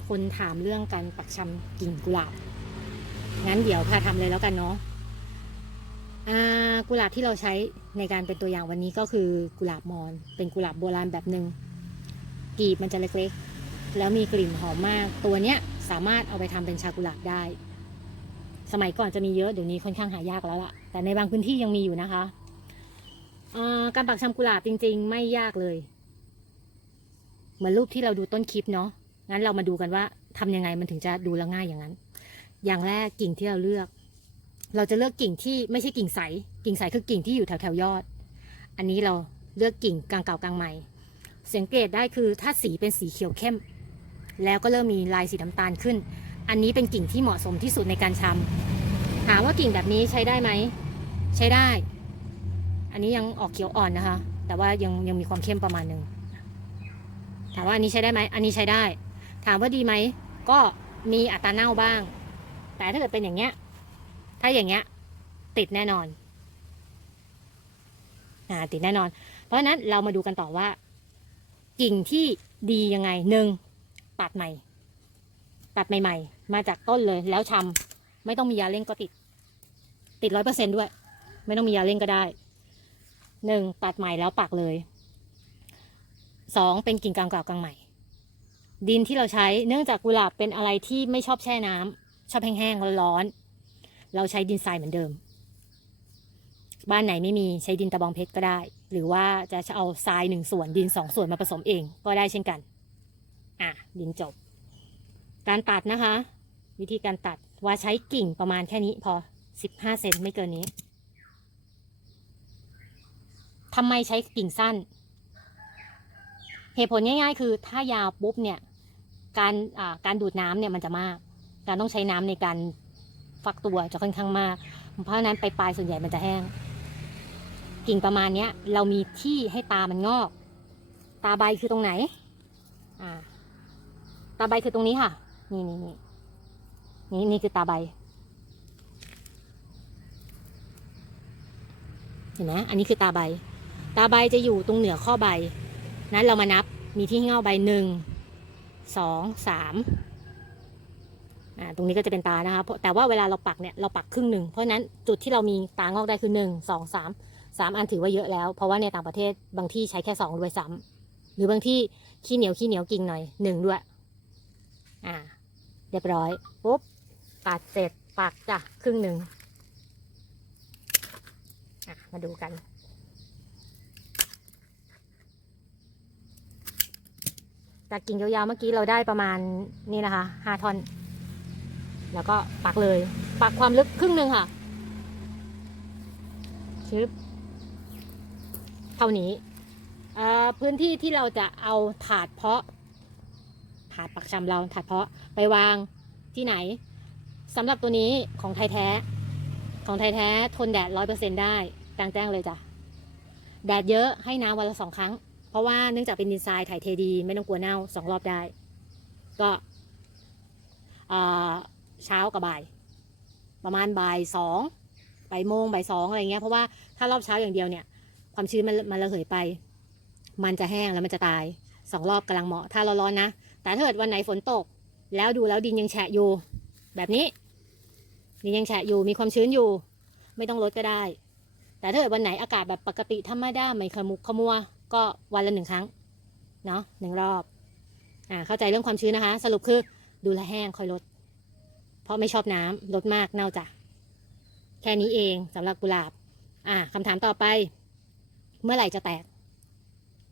ีคนถามเรื่องการปักชำกิ่งกุหลาบ งั้นเดี๋ยวพาทำเลยแล้วกันเนาะอ่ากุหลาบที่เราใช้ในการเป็นตัวอย่างวันนี้ก็คือกุหลาบมอน เป็นกุหลาบโบราณแบบหนึ่งกลีบมันจะเล็กๆ แล้วมีกลิ่นหอมมาก ตัวเนี้ยสามารถเอาไปทำเป็นชากุหลาบได้ สมัยก่อนจะมีเยอะเดี๋ยวนี้ค่อนข้างหายากแล้วล่ะ แต่ในบางพื้นที่ยังมีอยู่นะคะอ่าการปักชำกุหลาบจริง ๆ ไม่ยากเลย เหมือนรูปที่เราดูต้นคลิปเนาะ งั้นเรามาดูกันว่าทำยังไงมันถึงจะดูแล้วง่ายอย่างนั้น อย่างแรกกิ่งที่เราเลือก เราจะเลือกกิ่งที่ไม่ใช่กิ่งใส กิ่งใสคือกิ่งที่อยู่แถวแถวยอด อันนี้เราเลือกกิ่งกลางเก่ากลางใหม่ สังเกตได้คือถ้าสีเป็นสีเขียวเข้ม แล้วก็เริ่มมีลายสีน้ำตาลขึ้น อันนี้เป็นกิ่งที่เหมาะสมที่สุดในการชำถามว่ากิ่งแบบนี้ใช้ได้ไหม ใช้ได้ อันนี้ยังออกเขียวอ่อนนะคะ แต่ว่ายังยังมีความเข้มประมาณหนึ่งถามว่าอันนี้ใช้ได้ไหม อันนี้ใช้ได้ ถามว่าดีไหม ก็มีอัตราเน่าบ้าง แต่ถ้าเกิดเป็นอย่างเงี้ย ถ้าอย่างเงี้ย ติดแน่นอน อ่า ติดแน่นอน เพราะฉะนั้นเรามาดูกันต่อว่า กิ่งที่ดียังไงหนึ่งตัดใหม่ ตัดใหม่ ๆ มาจากต้นเลยแล้วชำไม่ต้องมียาเร่งก็ติด ติดร้อยเปอร์เซ็นด้วย ไม่ต้องมียาเร่งก็ได้หนึ่งตัดใหม่แล้วปักเลยสองเป็นกิ่งกลางเก่ากลางใหม่ ดินที่เราใช้เนื่องจากกุหลาบเป็นอะไรที่ไม่ชอบแช่น้ำชอบแห้งๆร้อนๆเราใช้ดินทรายเหมือนเดิม บ้านไหนไม่มีใช้ดินตะบองเพชรก็ได้ หรือว่าจะเอาทรายหนึ่งส่วนดินสองส่วนมาผสมเองก็ได้เช่นกันอะดินจบ การตัดนะคะ วิธีการตัดว่าใช้กิ่งประมาณแค่นี้พอสิบห้าเซนไม่เกินนี้ทำไมใช้กิ่งสั้น เหตุผลง่ายๆ คือถ้ายาวปุ๊บเนี่ย การการดูดน้ำเนี่ยมันจะมาก การต้องใช้น้ำในการฟักตัวจะค่อนข้างมาก เพราะนั้นไปปลายส่วนใหญ่มันจะแห้ง กิ่งประมาณเนี้ย เรามีที่ให้ตามันงอก ตาใบคือตรงไหน อ่า ตาใบคือตรงนี้ค่ะ นี่นี่นี่นี่นี่คือตาใบ เห็นไหมอันนี้คือตาใบ ตาใบจะอยู่ตรงเหนือข้อใบ นั้นเรามานับ มีที่เงาใบหนึ่ง สองสามอ่าตรงนี้ก็จะเป็นตานะคะแต่ว่าเวลาเราปักเนี่ยเราปักครึ่งหนึ่งเพราะฉะนั้นจุดที่เรามีตางอกได้คือหนึ่งสองสามสามอันถือว่าเยอะแล้ว เพราะว่าในต่างประเทศบางที่ใช้แค่สองด้วยซ้ำหรือบางที่ขี้เหนียวขี้เหนียวกิ่งหน่อยหนึ่งด้วย อ่า เรียบร้อยปุ๊บตัดเสร็จปักจ้ะครึ่งหนึ่งอะมาดูกัน จากกิ่งยาวๆเมื่อกี้เราได้ประมาณนี่นะคะห้าท่อน แล้วก็ปักเลย ปักความลึกครึ่งหนึ่งค่ะชึบเท่านี้อ่อพื้นที่ที่เราจะเอาถาดเพาะ ถาดปักชำเราถาดเพาะไปวางที่ไหนสำหรับตัวนี้ของไทยแท้ ของไทยแท้ทนแดดร้อยเปอร์เซ็นได้กลางแจ้งเลยจ้ะ แดดเยอะให้น้ำวันละสองครั้ง เพราะว่าเนื่องจากเป็นดินทรายถ่ายเทดี ไม่ต้องกลัวเน่าสองรอบได้ ก็เช้ากับบ่าย ประมาณบ่ายสองบ่ายโมงบ่ายสองอะไรเงี้ยเพราะว่าถ้ารอบเช้าอย่างเดียวเนี่ย ความชื้นมันมันระเหยไป มันจะแห้งแล้วมันจะตายสองรอบกำลังเหมาะถ้าเราร้อนนะ แต่ถ้าเกิดวันไหนฝนตก แล้วดูแล้วดินยังแฉะอยู่ แบบนี้ ดินยังแฉะอยู่มีความชื้นอยู่ ไม่ต้องลดก็ได้ แต่ถ้าเกิดวันไหนอากาศแบบปกติธรรมดาไม่ขมุกขมัว ก็วันละหนึ่งครั้งเนาะหนึ่งรอบอ่าเข้าใจเรื่องความชื้นนะคะ สรุปคือดูแลแห้งค่อยลด เพราะไม่ชอบน้ำลดมากเน่าจ้ะแค่นี้เองสำหรับกุหลาบ อ่าคำถามต่อไป เมื่อไหร่จะแตก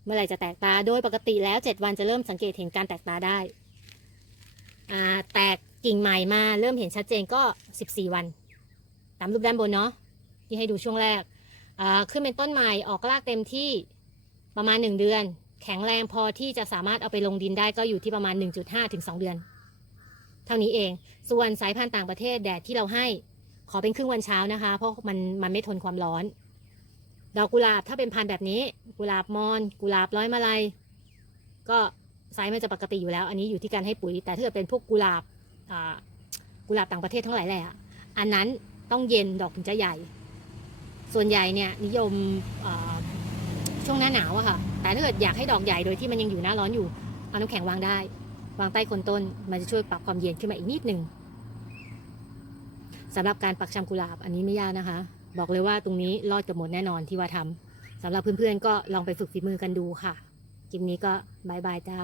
เมื่อไหร่จะแตกตาโดยปกติแล้วเจ็ดวันจะเริ่มสังเกตเห็นการแตกตาได้ อ่า แตกกิ่งใหม่มาเริ่มเห็นชัดเจนก็สิบสี่วัน ตามรูปด้านบนเนาะที่ให้ดูช่วงแรกอ่าขึ้นเป็นต้นใหม่ออกรากเต็มที่ ประมาณหนึ่งเดือน แข็งแรงพอที่จะสามารถเอาไปลงดินได้ก็อยู่ที่ประมาณ 1.5 ถึง 2 เดือน เท่านี้เอง ส่วนสายพันธุ์ต่างประเทศแดดที่เราให้ ขอเป็นครึ่งวันเช้านะคะ เพราะมันมันไม่ทนความร้อน ดอกกุหลาบถ้าเป็นพันธุ์แบบนี้ กุหลาบมอน กุหลาบร้อยมาลัย ก็ไซส์มันจะปกติอยู่แล้ว อันนี้อยู่ที่การให้ปุ๋ย แต่ถ้าเกิดเป็นพวกกุหลาบกุหลาบต่างประเทศทั้งหลายแหละอันนั้นต้องเย็นดอกถึงจะใหญ่ ส่วนใหญ่เนี่ยนิยม ช่วงหน้าหนาวอะค่ะ แต่ถ้าเกิดอยากให้ดอกใหญ่โดยที่มันยังอยู่หน้าร้อนอยู่เอาน้ำแข็งวางได้ วางใต้คนต้น มันจะช่วยปรับความเย็นขึ้นมาอีกนิดหนึ่งสำหรับการปักชำกุหลาบอันนี้ไม่ยากนะคะ บอกเลยว่าตรงนี้รอดจะหมดแน่นอนที่ว่าทำสำหรับเพื่อนๆก็ลองไปฝึกฝีมือกันดูค่ะคลิปนี้ก็บายบายจ้า